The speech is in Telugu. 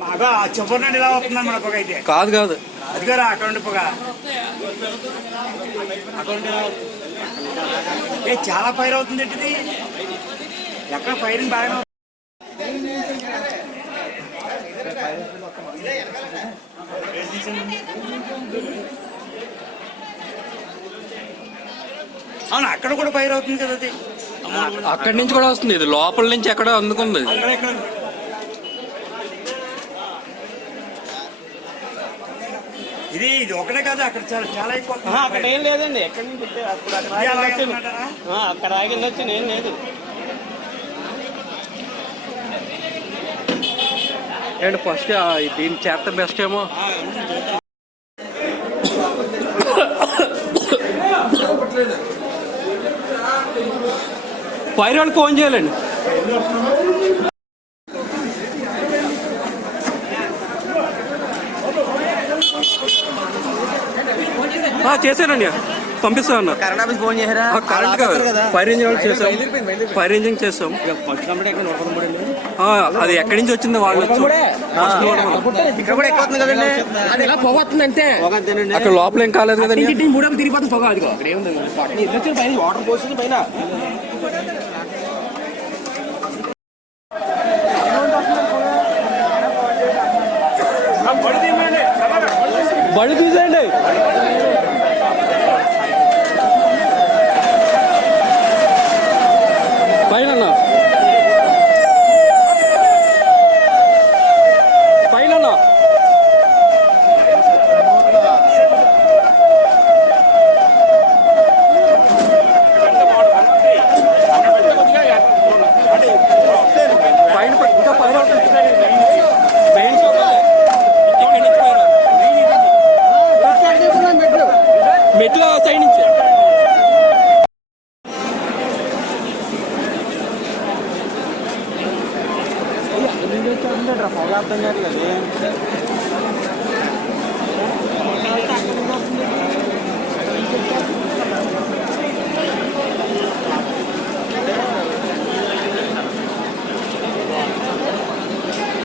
మాగా చివరి నుండి ఇలా వస్తుంది మన పొగ అయితే కాదు కాదు అది గారు అటువంటి పొగ చాలా ఫైర్ అవుతుంది ఏంటిది ఎక్కడ ఫైరింగ్ బాగా అవును అక్కడ కూడా ఫైర్ అవుతుంది కదా అది అక్కడి నుంచి కూడా వస్తుంది ఇది లోపల నుంచి ఎక్కడ అందుకుంది ఇది ఇది ఒకటే కాదు అక్కడ చాలా చాలా ఎక్కువ అక్కడ ఏం లేదండి ఎక్కడి నుంచి అక్కడ ఆగి వెళ్ళొచ్చు ఏం లేదు అండ్ ఫస్ట్ దీని చేత బెస్ట్ ఏమో ఫైర్ వాళ్ళకి ఫోన్ చేయాలండి చేశానండి పంపిస్తా అన్న కరెంట్ ఆఫీస్ ఫోన్ చేశారా కరెంట్ కాదు ఫైర్ ఇంజిన్ చేసాం ఫైర్ ఇంజిన్ చేసాం అది ఎక్కడి నుంచి వచ్చింది వాళ్ళు ఇక్కడ కూడా ఎక్కువ కదండి అది ఇలా పొగ వస్తుంది అంతే అక్కడ లోపల ఏం కాలేదు కదండి మూడో తిరిగిపోతుంది పొగ అది అక్కడ ఏముంది పైన వాటర్ పోస్తుంది పైన బళ్ళు తీసేయండి పైన పైన ఇంకా పైన మెట్ల సైడ్ నుంచి పొగ అర్థం కాదు కదా